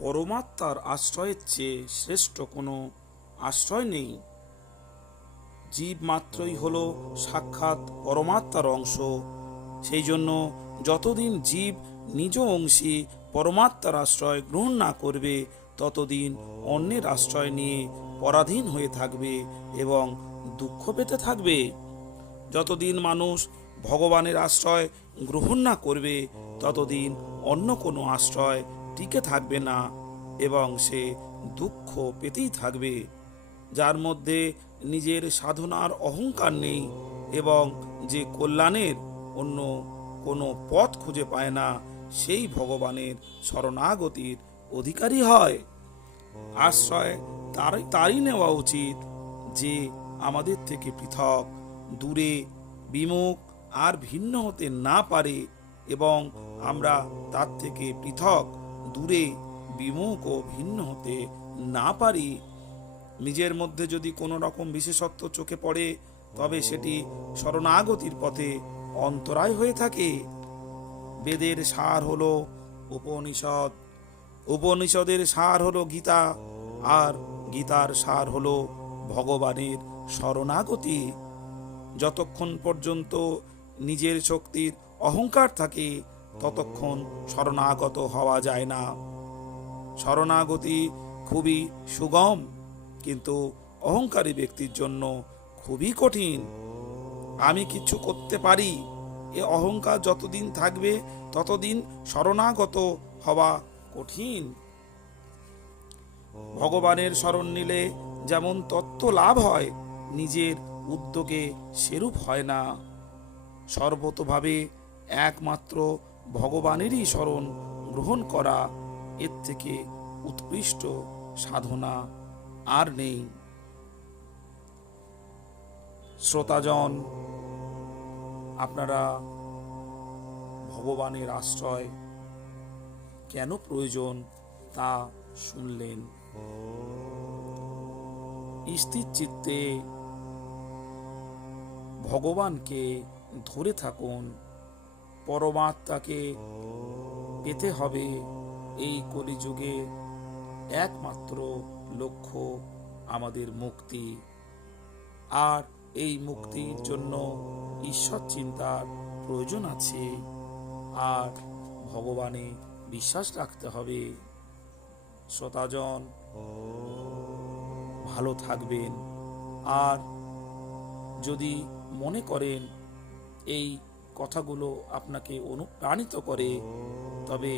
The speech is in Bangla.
পরমাত্মার আশ্রয়ের চেয়ে শ্রেষ্ঠ কোনো আশ্রয় নেই। জীব মাত্রই হলো সাক্ষাৎ পরমাত্মার অংশ। সেই জন্য যতদিন জীব নিজ অংশী পরমাত্মার আশ্রয় গ্রহণ না করবে, ততদিন অন্যের আশ্রয় নিয়ে পরাধীন হয়ে থাকবে এবং দুঃখ পেতে থাকবে। যতদিন মানুষ ভগবানের আশ্রয় গ্রহণ না করবে, ততদিন অন্য কোনো আশ্রয় টিকে থাকবে না এবং সে দুঃখ পেতেই থাকবে। যার মধ্যে নিজের সাধনার অহংকার নেই এবং যে কল্যাণের অন্য কোনো পথ খুঁজে পায় না, সেই ভগবানের শরণাগতির অধিকারী হয়। আশ্রয় তারই নেওয়া উচিত যে আমাদের থেকে পৃথক, দূরে, বিমুখ আর ভিন্ন হতে না পারে এবং আমরা তার থেকে পৃথক, দূরে, বিমুখ ও ভিন্ন হতে না পারি। নিজের মধ্যে যদি কোনো রকম বিশেষত্ব চোখে পড়ে, তবে সেটি শরণাগতির পথে অন্তরায় হয়ে থাকে। বেদের সার হলো উপনিষদ, উপনিষদের সার হলো গীতা, আর গীতার সার হলো ভগবানের শরণাগতি। যতক্ষণ পর্যন্ত নিজের শক্তির অহংকার থাকে, ততক্ষণ শরণাগত হওয়া যায় না। শরণাগতি খুবই সুগম, কিন্তু অহংকারী ব্যক্তির জন্য খুবই কঠিন। আমি কিছু করতে পারি, এ অহংকার যতদিন থাকবে ততদিন শরণাগত হওয়া কঠিন। ভগবানের শরণ নিলে যেমন তত্ত্ব লাভ হয়, নিজের উদ্যোগে সেরূপ হয় না। সর্বতোভাবে একমাত্র ভগবানেরই শরণ গ্রহণ করা, এর থেকে উৎকৃষ্ট সাধনা আর নেই। শ্রোতাজন, আপনারা ভগবানের আশ্রয় কেন প্রয়োজন তা শুনলেন। স্থির চিত্তে ভগবানকে ধরে থাকুন। পরমাত্মাকে পেতে হবে এই কলিযুগে একমাত্র লক্ষ্য আমাদের মুক্তি। আর এই মুক্তির জন্য ঈশ্বর চিন্তার প্রয়োজন আছে, আর ভগবানে বিশ্বাস রাখতে হবে। শ্রোতাজন, ভালো থাকবেন। আর যদি মনে করেন এই কথাগুলো আপনাকে অনুপ্রাণিত করে, তবে